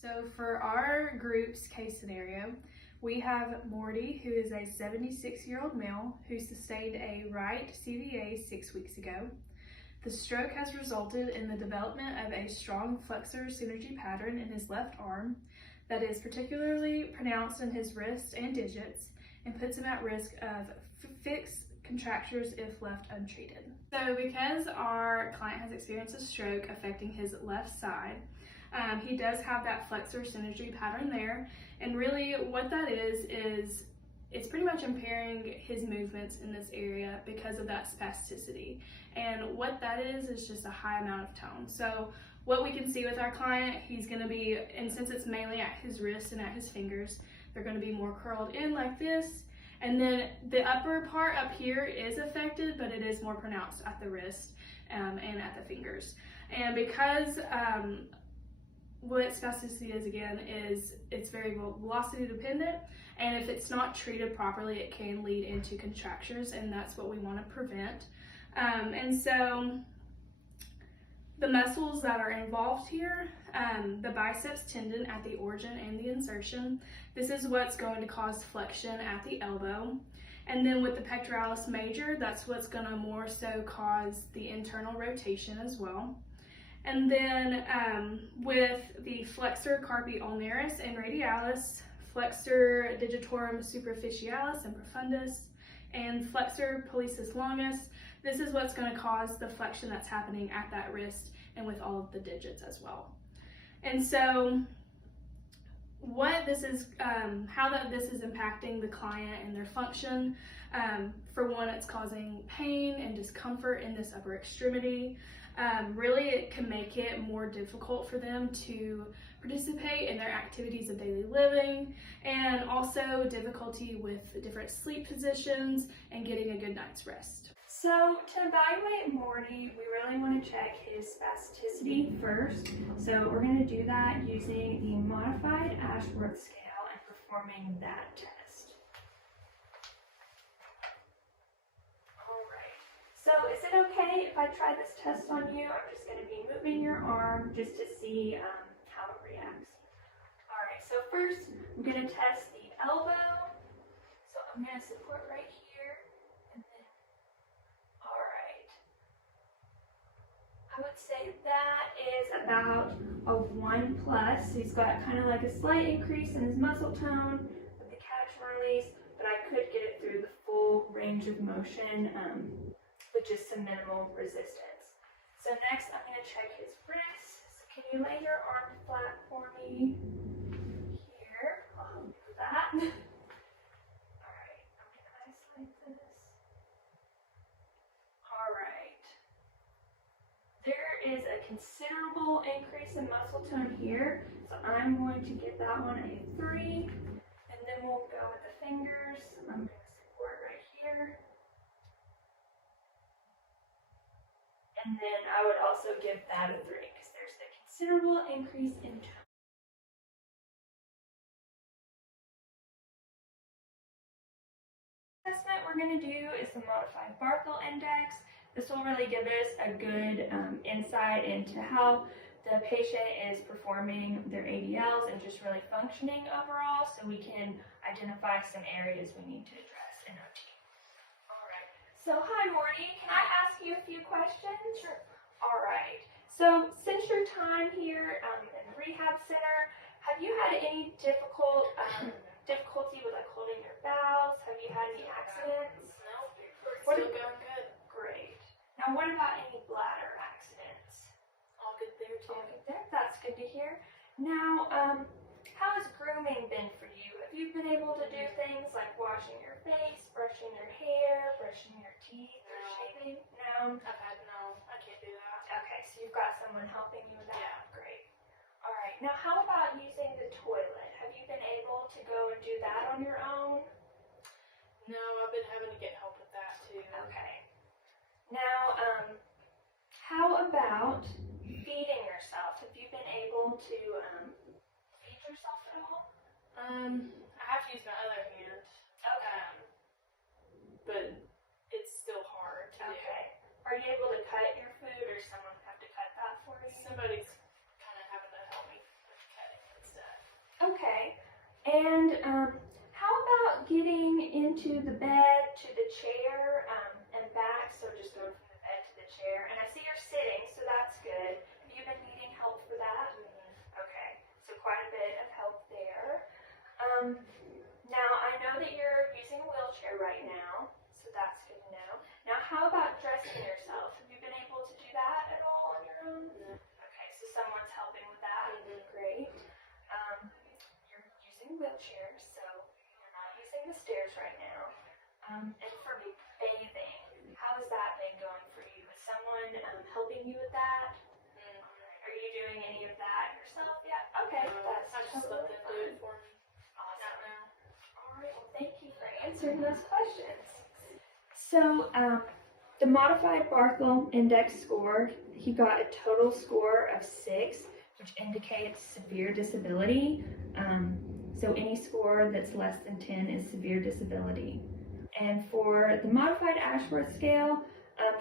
So for our group's case scenario, we have Morty, who is a 76-year-old male who sustained a right CVA 6 weeks ago. The stroke has resulted in the development of a strong flexor synergy pattern in his left arm that is particularly pronounced in his wrists and digits and puts him at risk of fixed contractures if left untreated. So because our client has experienced a stroke affecting his left side, he does have that flexor synergy pattern there, and really what that is it's pretty much impairing his movements in this area because of that spasticity. And what that is just a high amount of tone. So what we can see with our client, he's going to be, and since it's mainly at his wrists and at his fingers, they're going to be more curled in like this. And then the upper part up here is affected, but it is more pronounced at the wrist and at the fingers. And because what spasticity is, again, is it's very velocity dependent, and if it's not treated properly, it can lead into contractures, and that's what we want to prevent. And so the muscles that are involved here, the biceps tendon at the origin and the insertion, this is what's going to cause flexion at the elbow. And then with the pectoralis major, that's what's going to more so cause the internal rotation as well. And then with the flexor carpi ulnaris and radialis, flexor digitorum superficialis and profundus, and flexor pollicis longus, this is what's going to cause the flexion that's happening at that wrist and with all of the digits as well. And so what this is, how this is impacting the client and their function, for one, it's causing pain and discomfort in this upper extremity. Really, it can make it more difficult for them to participate in their activities of daily living, and also difficulty with different sleep positions and getting a good night's rest. So to evaluate Morty, we really want to check his spasticity first. So we're going to do that using the modified Ashworth scale and performing that test. So is it okay if I try this test on you? I'm just going to be moving your arm just to see how it reacts. All right, so first I'm going to test the elbow. So I'm going to support right here. And then, all right. I would say that is about a 1+. He's got kind of like a slight increase in his muscle tone with the catch and release, but I could get it through the full range of motion with just some minimal resistance. So next I'm going to check his wrists. So can you lay your arm flat for me? Here, I'll do that. Alright, I'm going to isolate this. Alright. There is a considerable increase in muscle tone here, so I'm going to give that one a 3, and then we'll go with the fingers. I'm going to support right here. And then I would also give that a 3 because there's a considerable increase in tone. Assessment we're going to do is the modified Barthel index. This will really give us a good insight into how the patient is performing their ADLs and just really functioning overall, so we can identify some areas we need to address in OT. So, hi Morty, can I ask you a few questions? Sure. All right. So, since your time here in the rehab center, have you had any difficulty with like holding your bowels? Have you had any accidents? No, we're still going good. Great. Now, what about any bladder accidents? All good there too. All good there. That's good to hear. Now, how has grooming been for you? Have you been able to do things like washing your face, brushing your hair, brushing your teeth, or shaving? No? I can't do that. Okay, so you've got someone helping you with that? Yeah. Great. Alright, now how about using the toilet? Have you been able to go and do that on your own? No, I've been having to get help with that too. Okay. Now, how about feeding yourself? Have you been able to feed yourself at all? I have to use my other hand. Okay. But it's still hard to do. Are you able to cut your food, or someone have to cut that for you? Somebody's kind of having to help me with cutting and stuff. And how about getting into the bed, to the chair, and back? So just going from the bed to the chair. And I see you're sitting, so that's good. Have you been needing help for that? Okay, so quite a bit of help there. Now I know that you're using a wheelchair right now, so that's good to know. Now how about dressing yourself? Have you been able to do that at all on your own? Okay, so someone's helping with that. Great. You're using wheelchairs, so you're not using the stairs right now. And for bathing, how has that been going for you? Is someone helping you with that? Are you doing any of that yourself yet? Okay, that's I just let them do it for me. awesome. All right, well, thank you for answering those questions. So, the modified Barthel Index score, he got a total score of 6, which indicates severe disability. So any score that's less than 10 is severe disability. And for the modified Ashworth scale,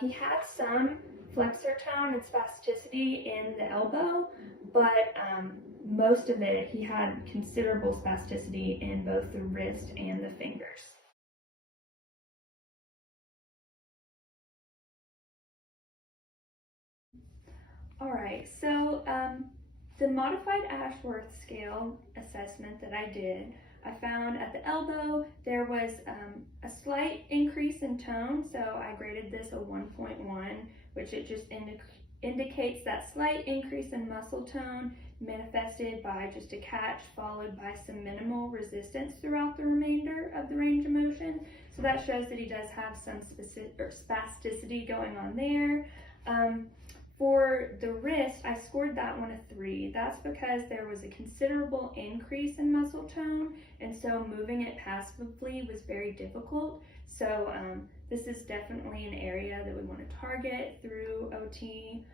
he had some flexor tone and spasticity in the elbow, but most of it, he had considerable spasticity in both the wrist and the fingers. All right, so the modified Ashworth scale assessment that I did, I found at the elbow there was a slight increase in tone, so I graded this a 1.1, which it just indicates that slight increase in muscle tone manifested by just a catch followed by some minimal resistance throughout the remainder of the range of motion. So that shows that he does have some spasticity going on there. For the wrist, I scored that one a 3. That's because there was a considerable increase in muscle tone, and so moving it passively was very difficult. So this is definitely an area that we want to target through OT.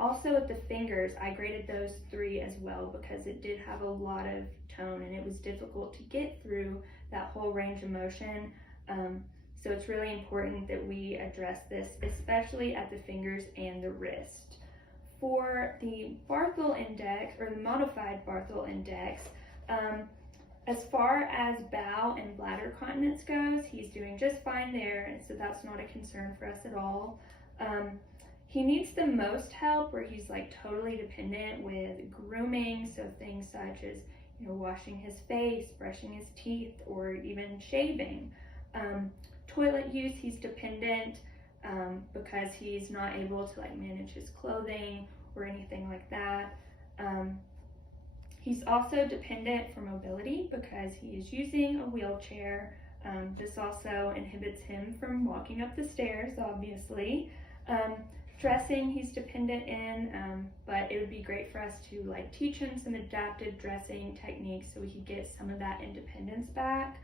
Also at the fingers, I graded those 3 as well because it did have a lot of tone and it was difficult to get through that whole range of motion. So it's really important that we address this, especially at the fingers and the wrist. For the Barthel Index, or the modified Barthel Index, as far as bowel and bladder continence goes, he's doing just fine there, and so that's not a concern for us at all. He needs the most help where he's like totally dependent with grooming, so things such as washing his face, brushing his teeth, or even shaving. Toilet use, he's dependent because he's not able to manage his clothing or anything like that. He's also dependent for mobility because he is using a wheelchair. This also inhibits him from walking up the stairs, obviously. Dressing, he's dependent in, but it would be great for us to teach him some adaptive dressing techniques so he could get some of that independence back.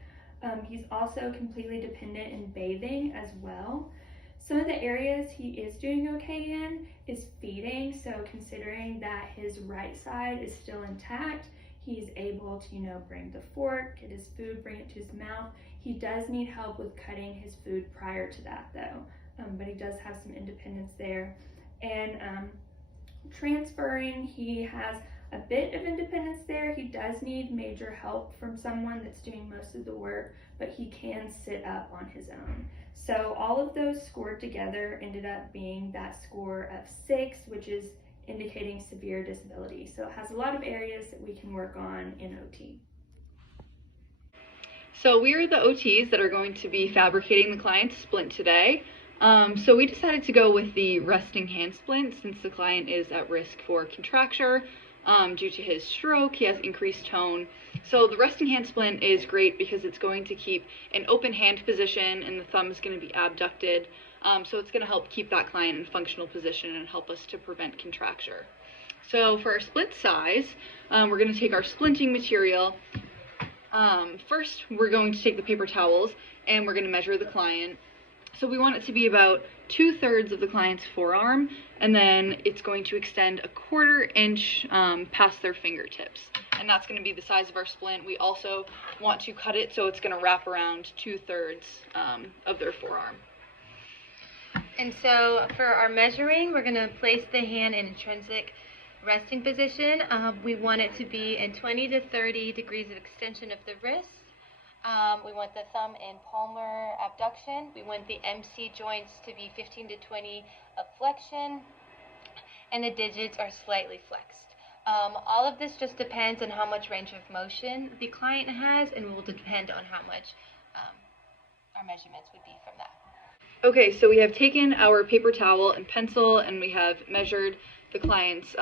He's also completely dependent in bathing as well. Some of the areas he is doing okay in is feeding, so considering that his right side is still intact, he's able to, bring the fork, get his food, bring it to his mouth. He does need help with cutting his food prior to that though, but he does have some independence there. And transferring, he has a bit of independence there. He does need major help from someone that's doing most of the work, but he can sit up on his own. So all of those scored together ended up being that score of 6, which is indicating severe disability. So it has a lot of areas that we can work on in OT. So we are the OTs that are going to be fabricating the client's splint today. So we decided to go with the resting hand splint since the client is at risk for contracture. Due to his stroke, he has increased tone. So the resting hand splint is great because it's going to keep an open hand position and the thumb is going to be abducted. So it's going to help keep that client in functional position and help us to prevent contracture. So for our splint size, we're going to take our splinting material. First, we're going to take the paper towels and we're going to measure the client. So we want it to be about 2/3 of the client's forearm, and then it's going to extend 1/4 inch past their fingertips. And that's going to be the size of our splint. We also want to cut it so it's going to wrap around 2/3 of their forearm. And so for our measuring, we're going to place the hand in intrinsic resting position, we want it to be in 20 to 30 degrees of extension of the wrist. We want the thumb in palmar abduction. We want the MC joints to be 15 to 20 of flexion, and the digits are slightly flexed. All of this just depends on how much range of motion the client has, and will depend on how much our measurements would be from that. Okay, so we have taken our paper towel and pencil, and we have measured the client's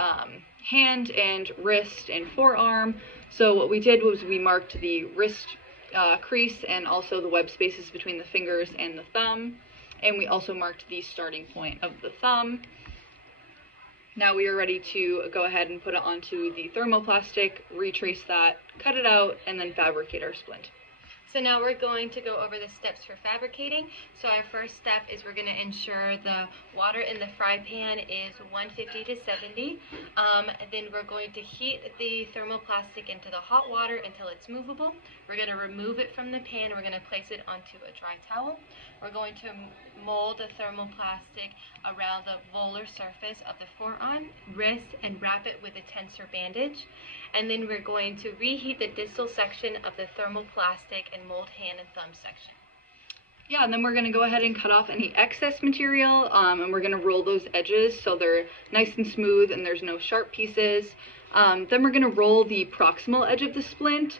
hand and wrist and forearm. So what we did was we marked the wrist crease and also the web spaces between the fingers and the thumb, and we also marked the starting point of the thumb. Now we are ready to go ahead and put it onto the thermoplastic, retrace that, cut it out, and then fabricate our splint. So now we're going to go over the steps for fabricating. So our first step is we're going to ensure the water in the fry pan is 150 to 70. Then we're going to heat the thermoplastic into the hot water until it's movable. We're going to remove it from the pan. We're going to place it onto a dry towel. We're going to mold the thermoplastic around the volar surface of the forearm, wrist, and wrap it with a tensor bandage. And then we're going to reheat the distal section of the thermoplastic and mold hand and thumb section. Yeah, and then we're going to go ahead and cut off any excess material, and we're going to roll those edges so they're nice and smooth and there's no sharp pieces. Then we're going to roll the proximal edge of the splint,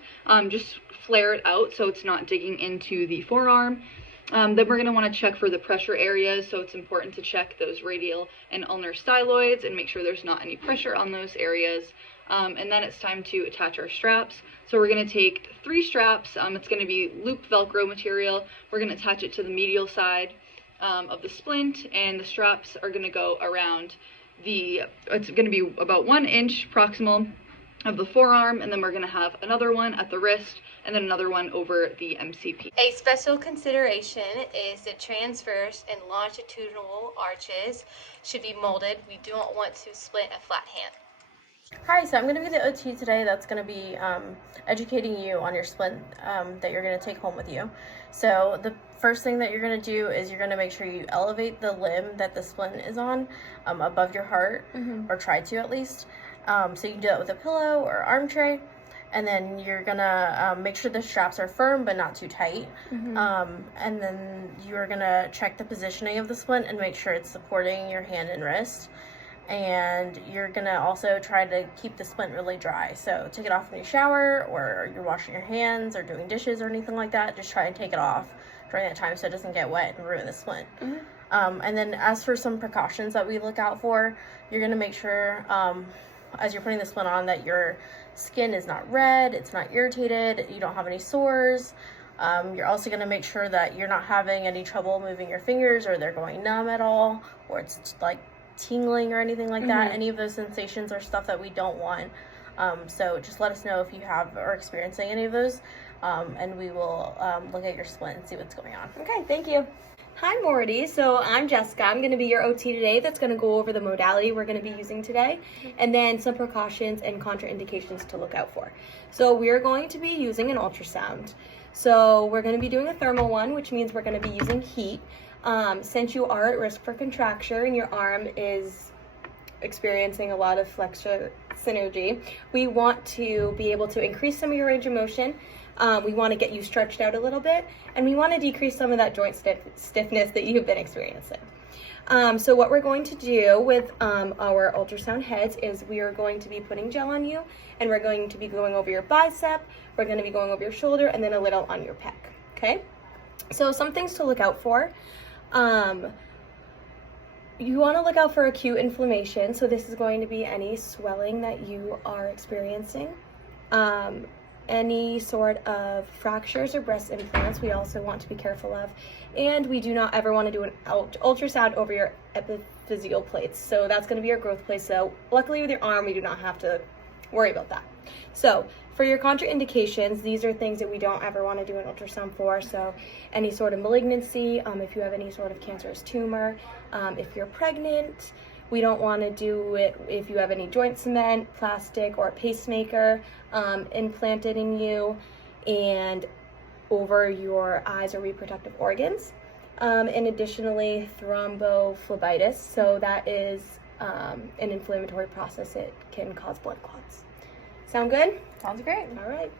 just flare it out so it's not digging into the forearm. Then we're going to want to check for the pressure areas, so it's important to check those radial and ulnar styloids and make sure there's not any pressure on those areas. And then it's time to attach our straps. So we're going to take 3 straps. It's going to be loop Velcro material. We're going to attach it to the medial side of the splint, and the straps are going to go around it's going to be about 1 inch proximal of the forearm, and then we're going to have another one at the wrist, and then another one over the MCP. A special consideration is the transverse and longitudinal arches should be molded. We do not want to split a flat hand. Hi, so I'm going to be the OT today that's going to be educating you on your splint that you're going to take home with you. So the first thing that you're going to do is you're going to make sure you elevate the limb that the splint is on above your heart, or try to at least. So you can do that with a pillow or arm tray. And then you're going to make sure the straps are firm but not too tight. And then you're going to check the positioning of the splint and make sure it's supporting your hand and wrist. And you're going to also try to keep the splint really dry. So take it off when you shower, or you're washing your hands or doing dishes or anything like that. Just try and take it off during that time so it doesn't get wet and ruin the splint. And then as for some precautions that we look out for, you're going to make sure as you're putting the splint on that your skin is not red, it's not irritated, you don't have any sores. You're also going to make sure that you're not having any trouble moving your fingers, or they're going numb at all, or it's like tingling or anything like that. Any of those sensations are stuff that we don't want. So just let us know if you have or experiencing any of those, and we will look at your splint and see what's going on. Okay, thank you. Hi Morty, so I'm Jessica. I'm going to be your OT today that's going to go over the modality we're going to be using today, and then some precautions and contraindications to look out for. So we're going to be using an ultrasound. So we're going to be doing a thermal one, which means we're going to be using heat. Since you are at risk for contracture and your arm is experiencing a lot of flexor synergy, we want to be able to increase some of your range of motion. We want to get you stretched out a little bit, and we want to decrease some of that joint stiffness that you've been experiencing. So what we're going to do with our ultrasound heads is we are going to be putting gel on you, and we're going to be going over your bicep, we're going to be going over your shoulder, and then a little on your pec, okay? So some things to look out for. You want to look out for acute inflammation. So this is going to be any swelling that you are experiencing. Any sort of fractures or breast implants we also want to be careful of. And we do not ever want to do an ultrasound over your epiphyseal plates. So that's going to be your growth plate. So luckily with your arm, we do not have to worry about that. So for your contraindications, these are things that we don't ever want to do an ultrasound for. So any sort of malignancy, if you have any sort of cancerous tumor, if you're pregnant, we don't want to do it if you have any joint cement, plastic, or pacemaker implanted in you and over your eyes or reproductive organs. And additionally, thrombophlebitis. So that is an inflammatory process, it can cause blood clots. Sound good? Sounds great. All right.